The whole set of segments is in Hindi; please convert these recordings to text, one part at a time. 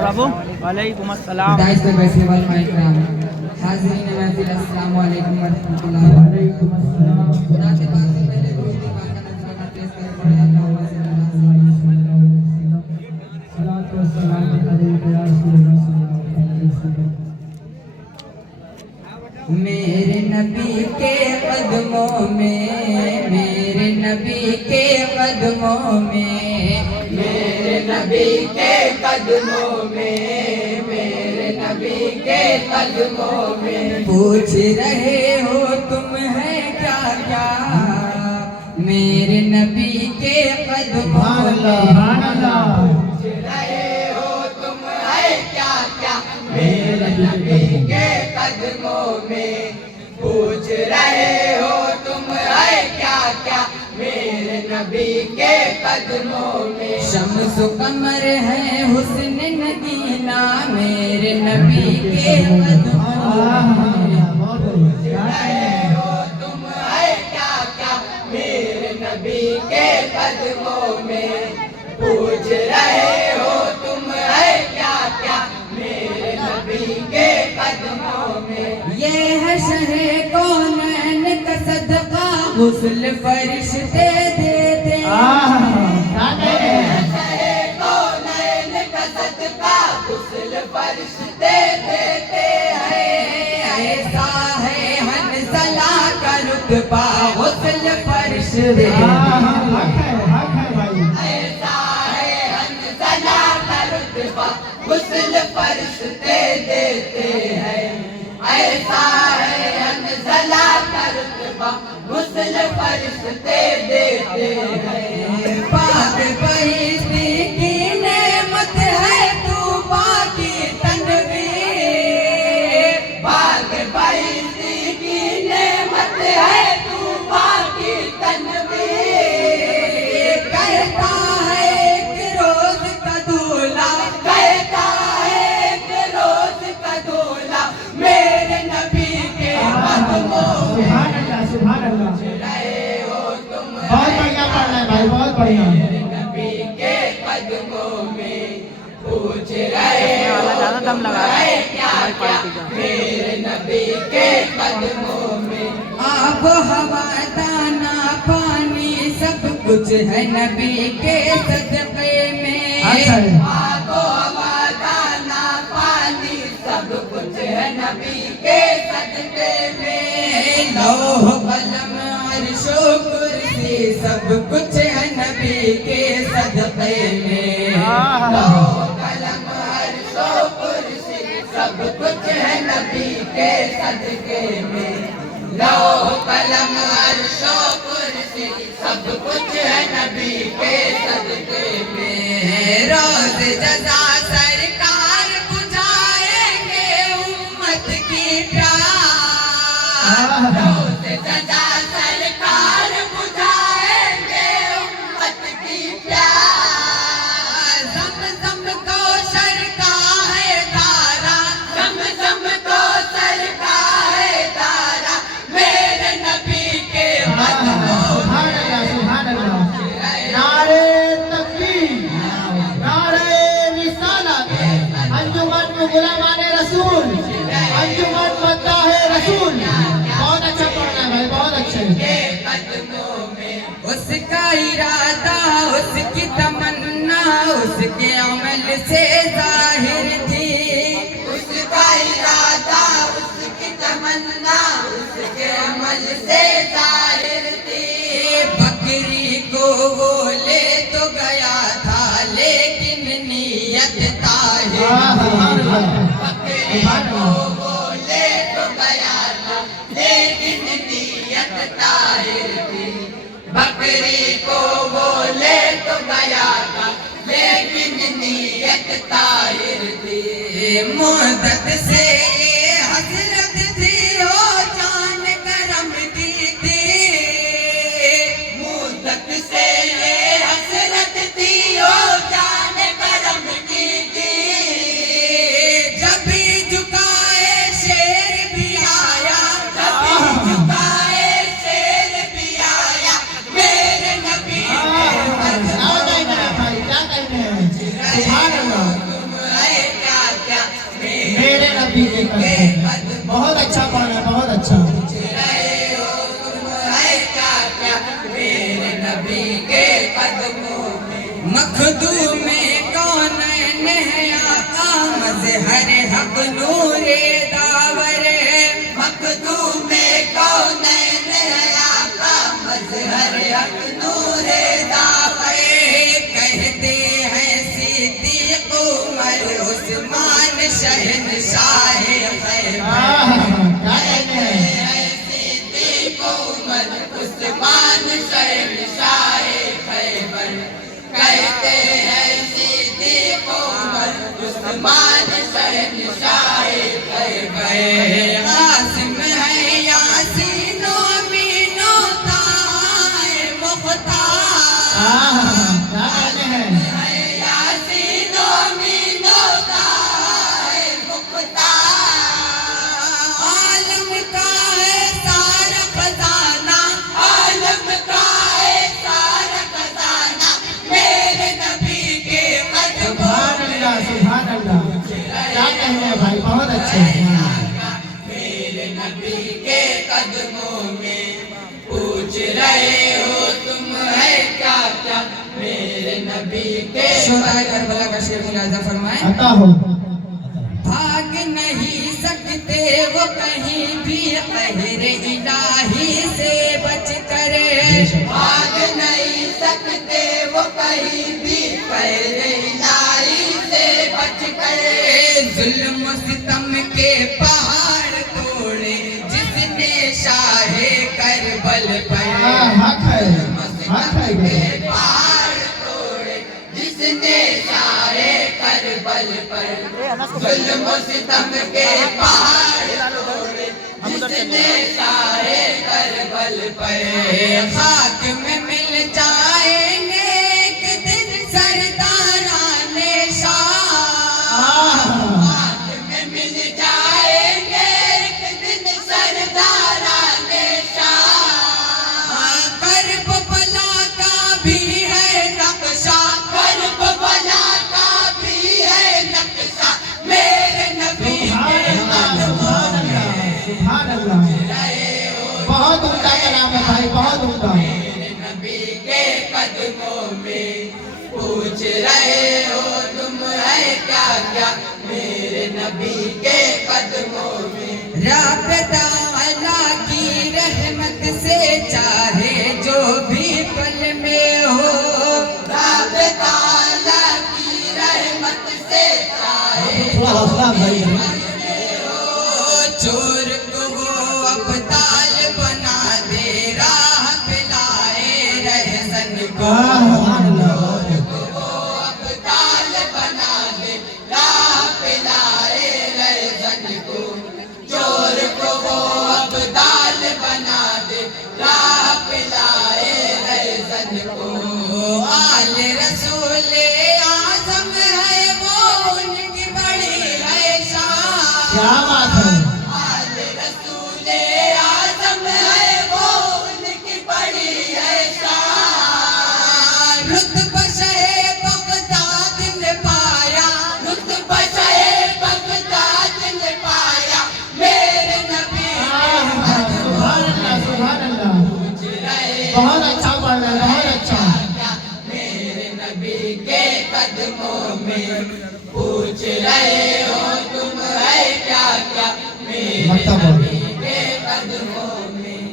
बाबू वालेकुम अस्सलाम। दाइस पे बैठने वाले माइकराम हाज़रीन महफिल अस्सलाम वालेकुम व रहमतुल्लाहि व वालेकुम अस्सलाम। खुदा के पास से पहले कोई भी बात का नजराना पेश कर पड़े अल्लाह सल्लल्लाहु अलैहि वसल्लम सलातो वस्सलाम अलैका या रसूलल्लाह सल्लल्लाहु अलैहि वसल्लम। मेरे नबी के कदमों में, मेरे नबी के कदमों में, मेरे नबी के कदमों में, मेरे नबी के कदमों में पूछ रहे हो तुम है क्या क्या, मेरे नबी के कदमों में पूछ रहे हो तुम है क्या क्या, मेरे नबी के कदमों में पूछ रहे हो तुम है क्या क्या, मेरे नबी के कदमों में शम्स कमर है हुस्न नगीना, मेरे नबी के कदमों में पूछ रहे हो तुम है क्या क्या, मेरे नबी के कदमों में पूछ रहे हो तुम है क्या क्या, मेरे नबी के कदमों में ये है शहे कौनैन का सदका गुस्ल फरिश्ते देते शहे कौनैन का सदका गुस्ल फरिश्ते देते हैं, ऐसा है हंसला का रुतबा गुस्ल फरिश्ते ऐसा है हंसला का रुतबा गुस्ल फरिश्ते देते हैं, ऐसा है हंसला का रुतबा गुस्ल फरिश्ते देते हैं। पाक बहिश्ती की नेमत है तू बाकी तनवीर, पाक बहिश्ती की नेमत है तू बाकी तनवीर, कहता है एक रोज का दूल्हा, कहता है एक रोज का दूल्हा मेरे नबी के कदमों में सुभान अल्लाह। रहे हो तुम बहुत बढ़िया पढ़ रहे हैं भाई, बहुत बढ़िया। मेरे नबी के कदमों में पूछ रहे हो ज्यादा दम लगा है क्या क्या, मेरे नबी के कदमों में आब हवा दाना पानी सब कुछ है नबी के सदक़े में, आब हवा दाना पानी सब कुछ है नबी के सदक़े में, लौह कलम अर्शो कुर्सी सब कुछ है नबी के सदक़े में, लौह कलम अर्शो कुर्सी सब कुछ है नबी के सदक़े में, लौह कलम अर्शो कुर्सी सब कुछ है नबी के सदक़े में, रोज़ जज़ा सरकार बुझाएंगे उम्मत की प्यास, रोज़ जज़ा सरकार बुझाएंगे उम्मत की प्यास, ज़म-ज़म को सरका है तारा, ज़म-ज़म को सरका है तारा मेरे नबी के कदमों में नारे तकबीर, नारे रिसालत, अंजुमन गुलामाने रसूल, अंजुमन मद्दाहे रसूल। बहुत अच्छा पढ़ना है भाई, बहुत अच्छे। के कदमों में उसका इरादा उसकी तमन्ना उसके अमल से जाहिर थी, उसका इरादा उसकी तमन्ना उसके अमल से जाहिर थी, बकरी को वो ले तो गया था लेकिन नियत ताहिर थी, बकरी को वो ले तो गया था लेकिन नियत ताहिर थी, बकरी को वो ले तो गया था लेकिन नियत ताहिर थी, मुद्दत से ये हसरत थी ओ जान करम की थी, मुद्दत से ये हसरत थी ओ जान करम की थी, जब भी झुकाए शेर भी आया, जब भी झुकाए शेर भी आया मेरे नबी के कदमों में क्या कहते हैं? सुभान अल्लाह। तुम है नबी के कदमों। बहुत अच्छा पढ़ा है, बहुत अच्छा। रहे हो तुम है क्या क्या मेरे नबी के कदमों में। मखदूम में कौन है आका मज़हर हक नूरे दावर। मखदूम में कौन है आका मज़हर हक नूरे दावर। कहते हैं सिद्दीक़ उमर उस्मान शहंशाह खैबर। क्या कहते हैं? सिद्दीक़ उमर उस्मान शहंशाह खैबर। कहते हैं सिद्दीक़ उमर उस्मान शहंशाह खैबर। आसिम है यासीनो मीनो ताए मुख्तार। क्या कहते हैं? यासीनो मीनो ताए मुख्तार। आलम का है सारा खजाना। आलम का है सारा खजाना मेरे नबी के कदमों सुभान अल्लाह, सुभान अल्लाह। क्या कहते हैं भाई, बहुत अच्छे हैं। मेरे नबी के कदमों में। पूछ रहे हो तुम है क्या क्या मेरे नबी के। शोहदाए करबला का शेर मुलाजा फरमाए। अता हो। भाग नहीं सकते वो कहीं भी कहरे इलाही से बच कर। भाग नहीं सकते वो कहीं भी कहरे इलाही से बच कर। जुल्म सितम के पहाड़ तोड़े जिसने शाहे करबल पर। हक है, हक है ये। पहाड़ तोड़े जिसने शाहे करबल पर। जुल्म सितम के पहाड़ तोड़े जिसने शाहे करबल पर। खाक में मिल जाएंगे एक दिन सरदाराने शाह। खाक में मिल जाएंगे एक दिन सरदाराने शाह। करबला का भी है नक्शा। करबला का भी है नक्शा मेरे नबी के कदमों में। सुभान अल्लाह। बहुत ऊंचा कलाम है भाई, बहुत ऊंचा। मेरे नबी के कदमों में। पूछ रहे हो तुम है क्या क्या मेरे नबी के कदमों में। राबता अल्लाह की रहमत से चाहे जो भी पल में हो। राबता अल्लाह की रहमत से चाहे थोड़ा हौसला भाई। चोर को वो अब्दाल बना दे राह पे लाए रहसन को। सुभान अल्लाह। वो अब्दाल बना दे राह पे लाए रहसन को। चोर को वो अब्दाल बना दे राह पे लाए रहसन को। आल रसूल आज़म है वो उनकी बड़ी है शान। क्या बात है? आले रसूले आज़म है वो उनकी बड़ी है शान। रुतबा शहे बगदाद ने पाया। रुतबा शहे बगदाद ने पाया मेरे नबी के सुभान अल्लाह, सुभान अल्लाह। बहुत अच्छा पढ़ रहे हैं, बहुत अच्छा। मेरे नबी के कदमों में। पूछ रहे हो तुम है क्या क्या मेरे मक्तब। नबी के कदमों में।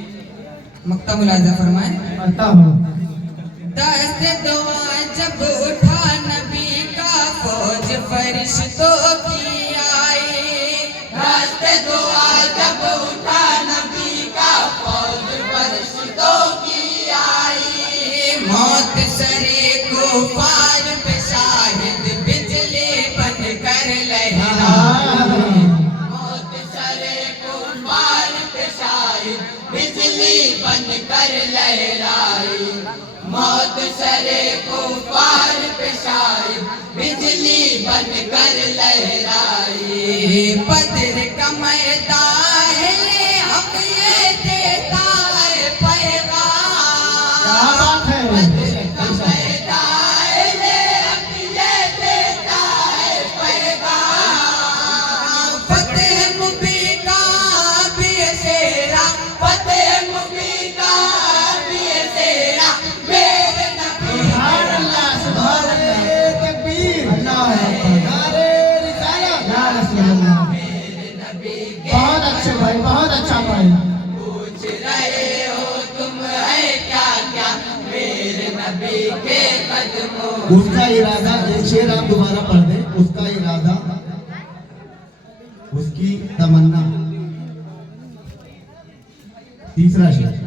मक्ता मुलाजा फरमाए। अता हो। दस्त दुआ जब उठा नबी का फौज फरिश्तों की आई। दस्त दुआ जब उठा नबी का फौज फरिश्तों की आई। मौत सरे को पार पे शाहिद बिजली बन कर लहराई। मौत सरे को पार पे शाहिद बिजली बन कर लहराई। मौत सरे को पार पे शाहिद बिजली बन कर लहराई। बद्र का मैदान है हक ये देता है पैगाम। क्या बात है? बद्र का मैदान है हक ये देता है पैगाम। फतेह के कदमों उसका इरादा, एक शेर आप दोबारा पढ़ दें, उसका इरादा, उसकी तमन्ना। तीसरा शेर,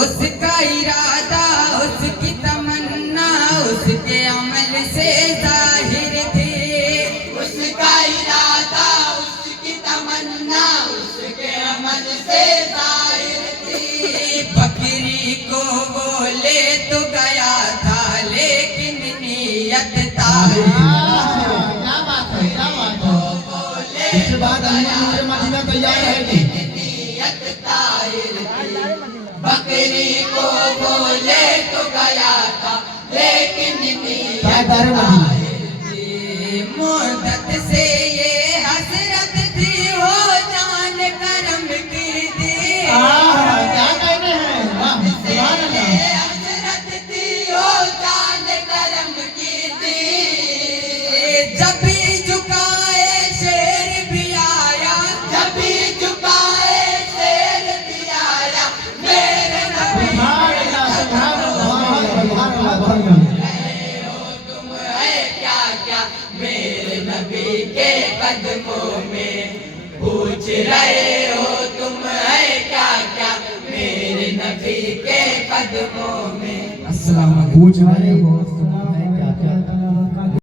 उसका इरादा उसकी तमन्ना उसके अमल से जाहिर थी। उसका इरादा उसकी तमन्ना उसके अमल से जाहिर थी। बकरी को वो ले तो गया था लेकिन नियत तारीफ। क्या बात है, क्या बात है। इसके बाद अनमोल मदीना तैयार है कि नियत ताहिर थी। बकरी को वो ले तो गया था लेकिन नियत ताजदार मदीना। मुद्दत से ये हसरत थी हो जान करम की दी। क्या कहते हैं, वाह, सुभान अल्लाह। हसरत थी हो जान करम की दी। जब भी झुकाए शेर भी आया, जब भी झुकाए शेर भी आया मेरे नबी सुभान अल्लाह, सुभान अल्लाह, सुभान अल्लाह, सुभान अल्लाह। तुम है क्या क्या मेरे नबी के कदमों में पूछ रहे हो। तुम है क्या क्या मेरे नबी के कदमों में। अस्सलाम वालेकुम। पूछ रहे हो